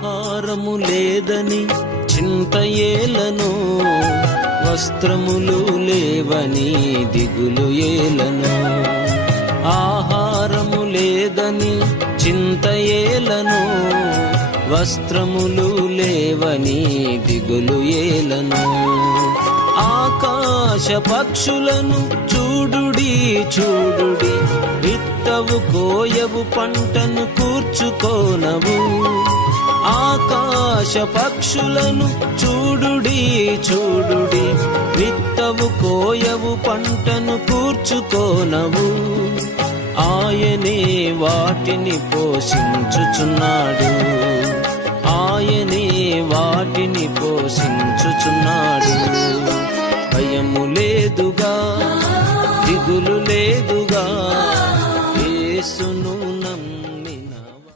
ఆహారము లేదని చింత ఏలను, వస్త్రములు లేవని దిగులు ఏలను. ఆహారము లేదని చింత ఏలను, వస్త్రములు లేవని దిగులు ఏలను. ఆకాశ పక్షులను చూడుడి చూడుడి, విత్తవు కోయవు పంటను కూర్చుకోనవు. ఆకాశ పక్షులను చూడుడి చూడుడి, విత్తవు కోయవు పంటను కూర్చుకోనవు. ఆయనే వాటిని పోషించుచున్నాడు, ఆయనే వాటిని పోషించుచున్నాడు. భయము లేదుగా, దిగులు లేదుగా, యేసును